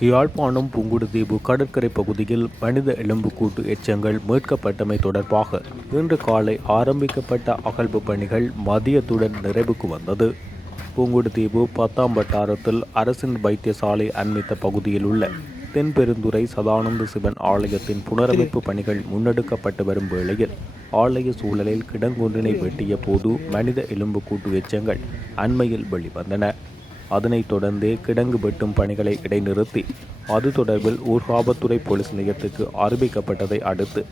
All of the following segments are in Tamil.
யாழ்ப்பாணம் புங்குடுதீவு கடற்கரை பகுதியில் மனித எலும்புக்கூட்டு எச்சங்கள் மீட்கப்பட்டமை தொடர்பாக இன்று காலை ஆரம்பிக்கப்பட்ட அகழ்வு பணிகள் மதியத்துடன் நிறைவுக்கு வந்தது. புங்குடுதீவு பத்தாம் வட்டாரத்தில் அரசின் வைத்தியசாலை அண்மித்த பகுதியில் உள்ள தென்பெருந்துறை சதானந்த சிவன் ஆலயத்தின் புனரமைப்பு பணிகள் முன்னெடுக்கப்பட்டு வரும் வேளையில் ஆலய சூழலில் கிடங்கொன்றினை வெட்டிய போது மனித எலும்புக்கூட்டு எச்சங்கள் அண்மையில் வெளிவந்தன. அதனைத் தொடர்ந்தே கிடங்கு வெட்டும் பணிகளை இடைநிறுத்தி அது தொடர்பில் ஊர்காவத்துறை போலீஸ் நிலையத்துக்கு அறிவிக்கப்பட்டதை அடுத்து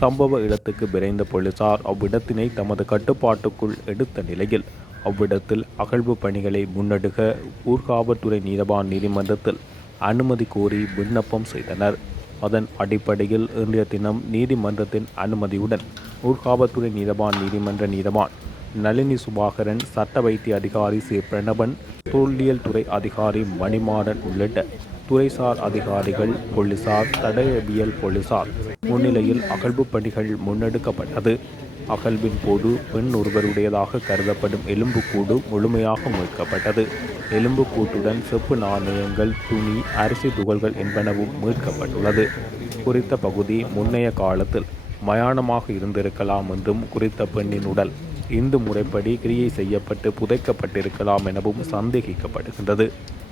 சம்பவ இடத்துக்கு விரைந்த போலீசார் அவ்விடத்தினை தமது கட்டுப்பாட்டுக்குள் எடுத்த நிலையில் அவ்விடத்தில் அகழ்வு பணிகளை முன்னெடுக்க ஊர்காவல்துறை நீதவான் நீதிமன்றத்தில் அனுமதி கோரி விண்ணப்பம் செய்தனர். அதன் அடிப்படையில் இன்றைய தினம் நீதிமன்றத்தின் அனுமதியுடன் ஊர்காவல்துறை நீதவான் நீதிமன்ற நீதவான் நளினி சுபாகரன் சட்ட வைத்திய அதிகாரி சி. பிரணவன் தொல்லியல் துறை அதிகாரி மணிமாறன் உள்ளிட்ட துறைசார் அதிகாரிகள் போலீசார் தடயவியல் போலீசார். முன்னிலையில் அகழ்வு பணிகள் முன்னெடுக்கப்பட்டது. அகழ்வின் போது பெண் ஒருவருடையதாக கருதப்படும் எலும்புக்கூடு முழுமையாக மீட்கப்பட்டது எலும்புக்கூட்டுடன் செப்பு நாணயங்கள் துணி அரிசி துகள்கள் என்பனவும் மீட்கப்பட்டுள்ளது. குறித்த பகுதி முன்னைய காலத்தில் மயானமாக இருந்திருக்கலாம் என்றும் குறித்த பெண்ணின் உடல் இந்து முறைப்படி கிரியை செய்யப்பட்டு புதைக்கப்பட்டிருக்கலாம் எனவும் சந்தேகிக்கப்படுகின்றது.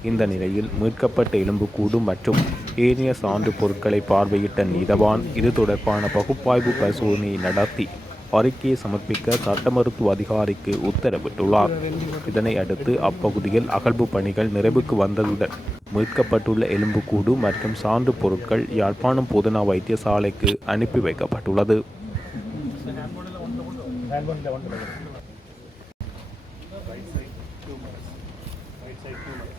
இந்த நிலையில் மீட்கப்பட்ட எலும்புக்கூடு மற்றும் ஏனைய சான்று பொருட்களை பார்வையிட்ட நீதவான் இது தொடர்பான பகுப்பாய்வு பரிசோதனையை நடத்தி அறிக்கையை சமர்ப்பிக்க சட்ட மருத்துவ அதிகாரிக்கு உத்தரவிட்டுள்ளார். இதனை அடுத்து அப்பகுதியில் அகழ்வு பணிகள் நிறைவுக்கு வந்ததுடன் மீட்கப்பட்டுள்ள எலும்புக்கூடு மற்றும் சான்று பொருட்கள் யாழ்ப்பாணம் பொதுனா வைத்தியசாலைக்கு அனுப்பி வைக்கப்பட்டுள்ளது. Melbourne 11 Right side, two minutes. Right side, two minutes.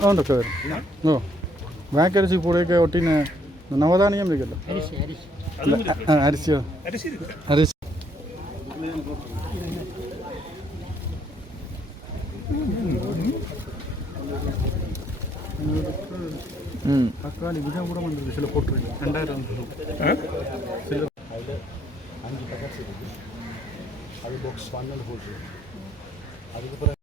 అవును సార్ ఓ వ్యాకరిసి పూడేక ఒట్టిన నవధాన్యం దగ్గర అరిసి అరిసి தக்காளி விஜயம் கூட வந்துருக்கு சில போட்டிருக்கு ரெண்டாயிரம் சில அஞ்சு பக்கத்து அது பாக்ஸ் பன்னெண்டு போட்டு அதுக்கப்புறம்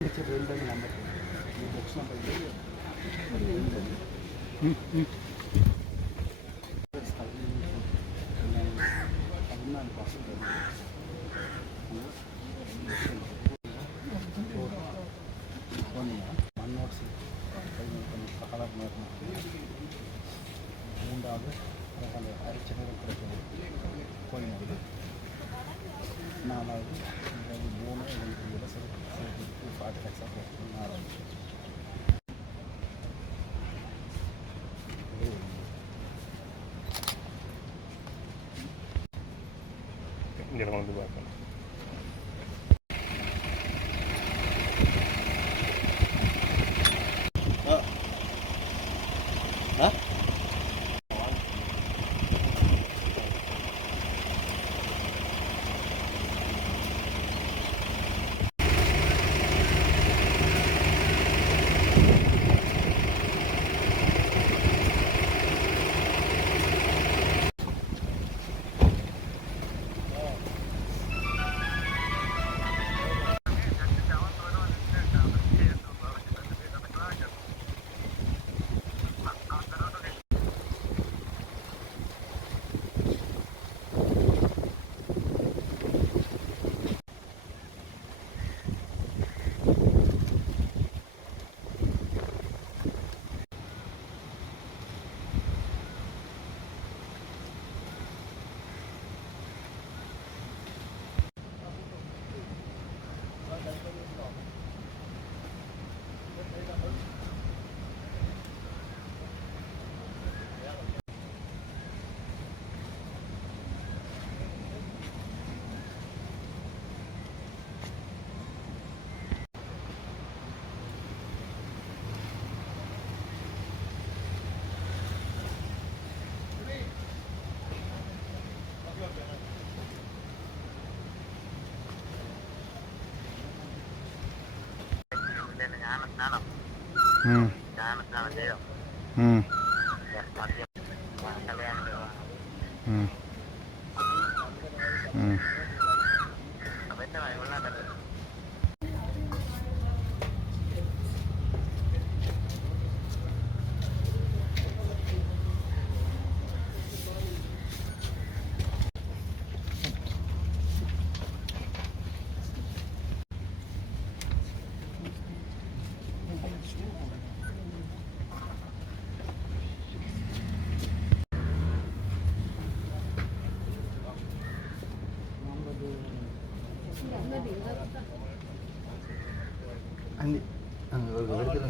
மூன்றாவது அந்த அரிச்ச நிறம் கிடைக்கிறது கோயில் நாலாவது மூணு எங்களுக்கு ജനങ്ങൾ ഇത് ம் ம் ம் 安弟，啊，哥哥，哥哥，哥哥。